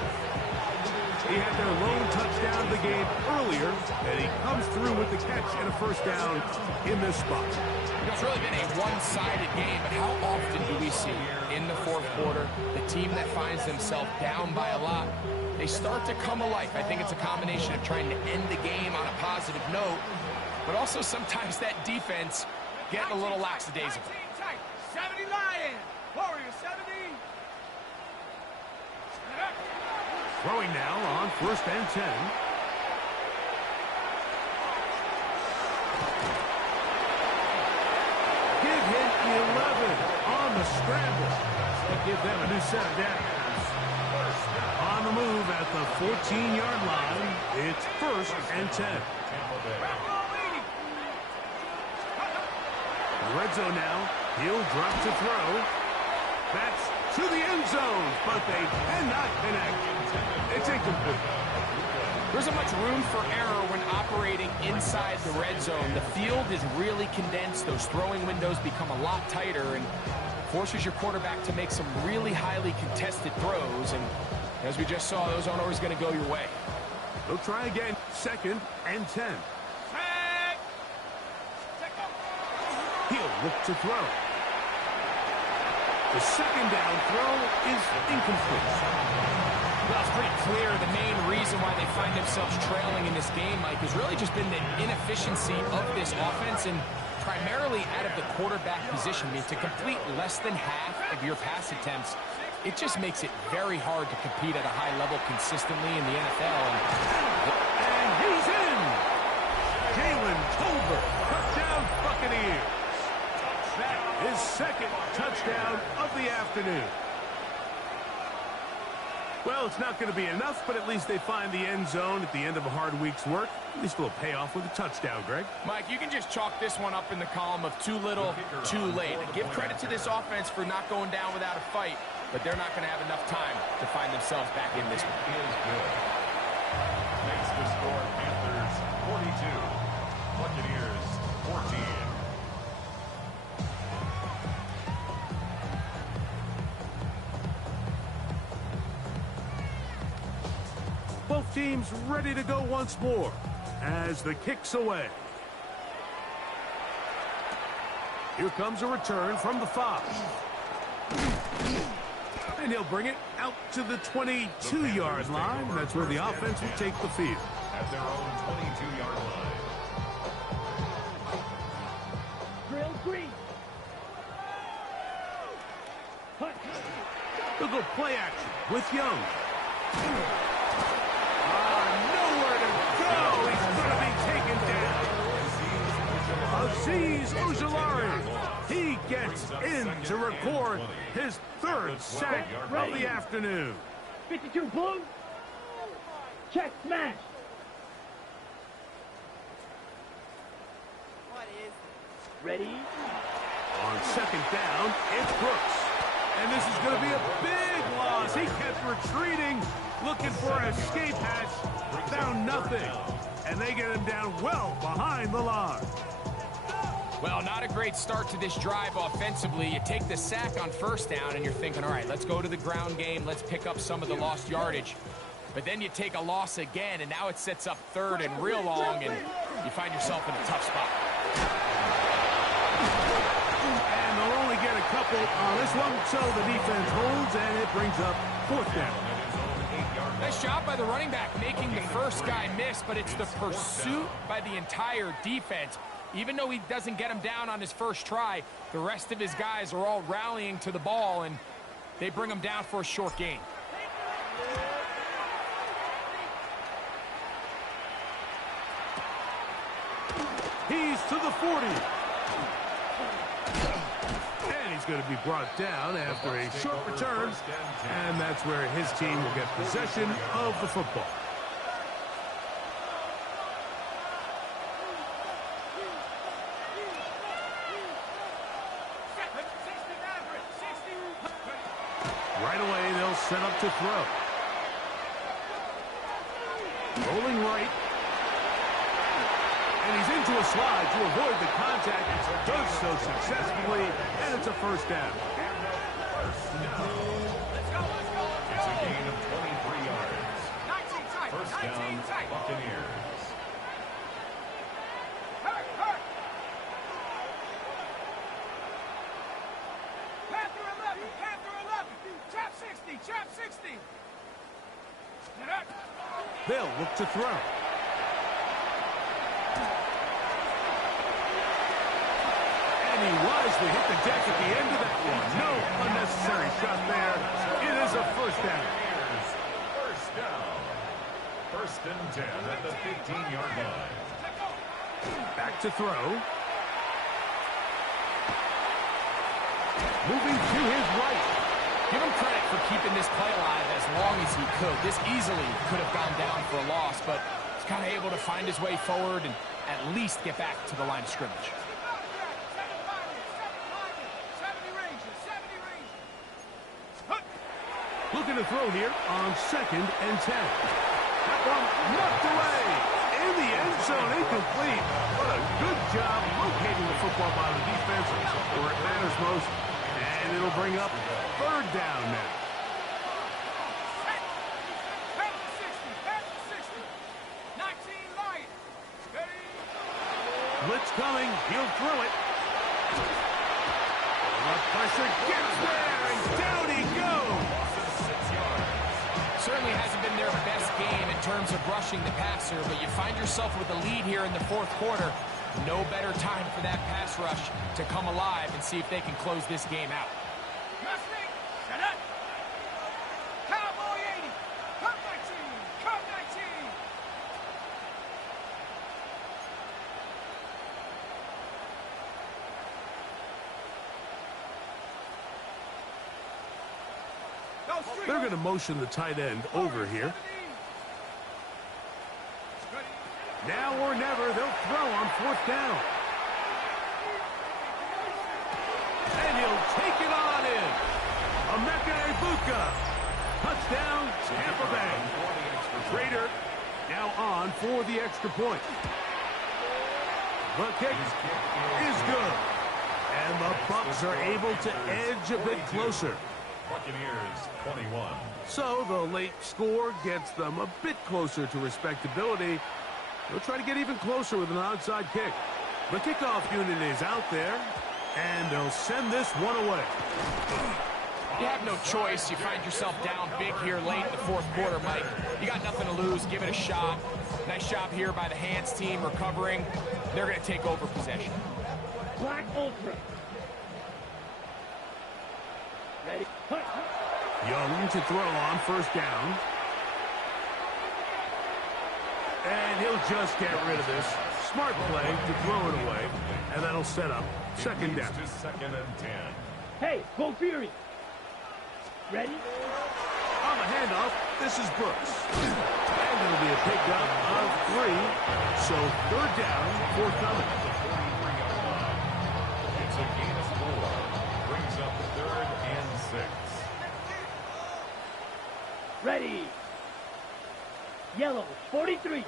He had their lone touchdown of the game earlier, and he comes through with the catch and a first down in this spot. It's really been a one-sided game, but how often do we see in the fourth quarter the team that finds themselves down by a lot, they start to come alive. I think it's a combination of trying to end the game on a positive note, but also sometimes that defense getting a little lackadaisical. 70 Lions, Warriors 70. Throwing now on first and 10. Give him 11 on the scramble to give them a new set of downs. On the move at the 14-yard line, it's first and 10. Red zone now. He'll drop to throw. That's to the end zone, but they cannot connect. It's incomplete. There isn't much room for error when operating inside the red zone. The field is really condensed. Those throwing windows become a lot tighter and forces your quarterback to make some really highly contested throws. And as we just saw, those aren't always going to go your way. They'll try again. Second and 10. He'll look to throw. The second down throw is incomplete. Well, it's pretty clear the main reason why they find themselves trailing in this game, Mike, Mike, has really just been the inefficiency of this offense and primarily out of the quarterback position. I mean, to complete less than half of your pass attempts, it just makes it very hard to compete at a high level consistently in the NFL. And he's in! Jalen Tolbert, touchdown Buccaneers. His second touchdown of the afternoon. Well, it's not going to be enough, but at least they find the end zone at the end of a hard week's work. At least it'll pay off with a touchdown, Greg. Mike, you can just chalk this one up in the column of too little, too late. Give credit to this offense for not going down without a fight, but they're not going to have enough time to find themselves back in this one. Makes the score Panthers 42, Buccaneers 14. Both teams ready to go once more as the kick's away. Here comes a return from the 5. And he'll bring it out to the 22-yard line. That's where the offense will take the field. At their own 22-yard line. Drill green. They'll go play action with Young. Nowhere to go. He's going to be taken down. Azeez Ojulari. He gets in to record his third sack of the afternoon. 52 blue. Check smash. Ready? On second down, it's Brooks. And this is going to be a big loss. He kept retreating, looking for an escape hatch. Found nothing. And they get him down well behind the line. Well, not a great start to this drive offensively. You take the sack on first down, and you're thinking, all right, let's go to the ground game. Let's pick up some of the lost yardage. But then you take a loss again, and now it sets up third and real long, and you find yourself in a tough spot. And they'll only get a couple on this one, so the defense holds, and it brings up fourth down. Nice job by the running back making the first guy miss, but it's the pursuit by the entire defense. Even though he doesn't get him down on his first try, the rest of his guys are all rallying to the ball, and they bring him down for a short gain. He's to the 40. And he's going to be brought down after a short return, and that's where his team will get possession of the football. Right away, they'll set up to throw. Rolling right. And he's into a slide to avoid the contact. Does so successfully, and it's a first down. It's a gain of 23 yards. First down, Buccaneers. Panther 11, trap 60. They'll look to throw. And he wisely hit the deck at the end of that one. No unnecessary shot there. It is a first down. First down. First and 10 at the 15-yard line. Back to throw. Moving to his right. Give him credit for keeping this play alive as long as he could. This easily could have gone down for a loss, but he's kind of able to find his way forward and at least get back to the line of scrimmage. Looking to throw here on second and 10. That one knocked away. In the end zone, incomplete. What a good job locating the football by the defense where it matters most. And it'll bring up third down now. Blitz coming. He'll throw it. The pressure gets there, and down he goes. Certainly hasn't been their best game in terms terms of rushing the passer, but you find yourself with a lead here in the fourth quarter. No better time for that pass rush to come alive and see if they can close this game out. Mustang, set up. Cowboy 80. Come 19. Come 19. They're going to motion the tight end over here. Now or never, they'll throw on fourth down. And he'll take it on in. Emeka Egbuka. Touchdown, Tampa Bay. Raider now on for the extra point. The kick is good. And the Bucs are able to edge a bit closer. Buccaneers 21. So the late score gets them a bit closer to respectability. They'll try to get even closer with an onside kick. The kickoff unit is out there, and they'll send this one away. You have no choice. You find yourself down big here late in the fourth quarter, Mike. You got nothing to lose. Give it a shot. Nice job here by the hands team recovering. They're going to take over possession. Black Ultra. Ready? Hut. Young to throw on first down. And he'll just get rid of this. Smart play to throw it away. And that'll set up second down. To second and 10. Hey, go Fury. Ready? On the handoff, this is Brooks. And it'll be a pickup of 3. So third down, forthcoming. It's a gain of 4. Brings up third and 6. Ready. Yellow, 43.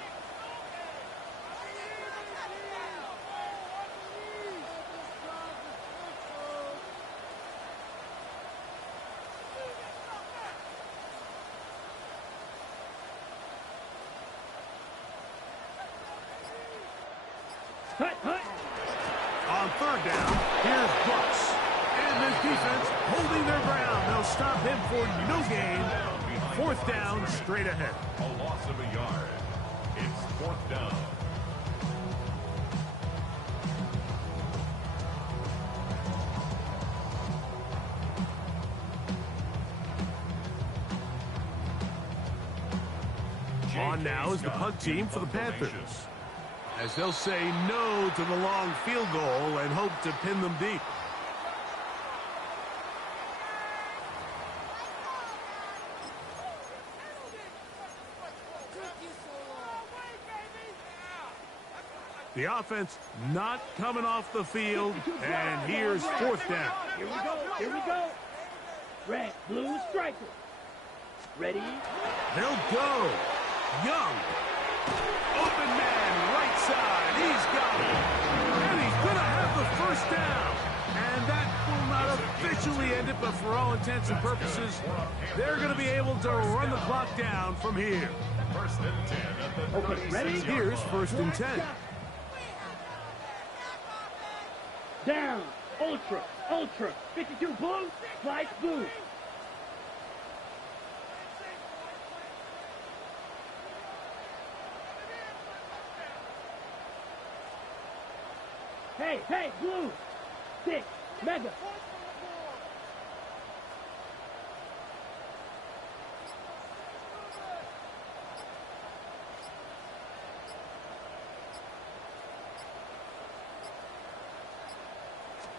Hut, hut. On third down, here's Brooks. And the defense holding their ground. They'll stop him for no gain. Fourth down, straight ahead. A loss of a yard. It's fourth down. On now is the punt team for the Panthers, as they'll say no to the long field goal and hope to pin them deep. The offense not coming off the field, and here's fourth down. Here we go, here we go. Red, blue, striker. Ready? They'll go. Young. Open man, right side. He's got it. And he's going to have the first down. And that will not officially end it, but for all intents and purposes, they're going to be able to run the clock down from here. First and 10 at the Okay, ready? Here's first and 10. Down, ultra, ultra. 52 blue, slice blue. Hey, hey, blue. 6, mega.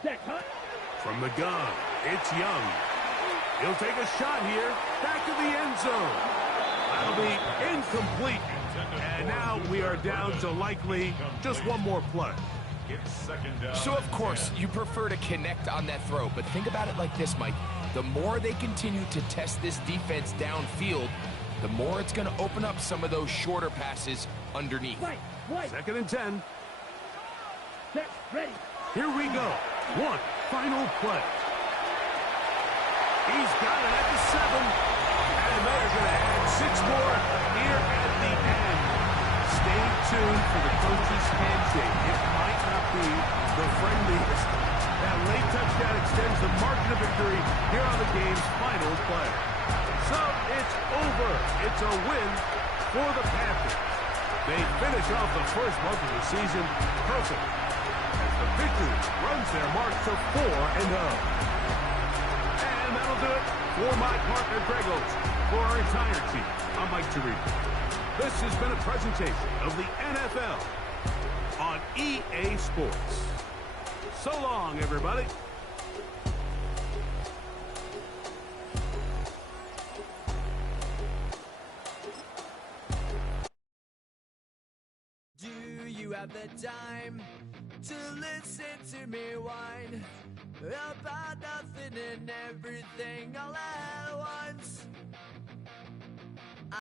Set, huh? From the gun, it's Young. He'll take a shot here, back to the end zone. That'll be incomplete. And now we are down to likely just one more play. It's second down. So, of course, you prefer to connect on that throw, but think about it like this, Mike. The more they continue to test this defense downfield, the more it's going to open up some of those shorter passes underneath. White, white. Second and 10. Set, ready. Here we go. One final play. He's got it at the 7. And they're going to add 6 more here at the end. Stay tuned for the coach's handshake. It might not be the friendliest. That late touchdown extends the margin of victory here on the game's final play. So it's over. It's a win for the Panthers. They finish off the first month of the season perfect as the victory runs their mark to 4-0. And that'll do it for my partner, Greg Oates. For our entire team, I'm Mike Tirico. This has been a presentation of the NFL on EA Sports. So long, everybody. Do you have the time to listen to me whine about nothing and everything all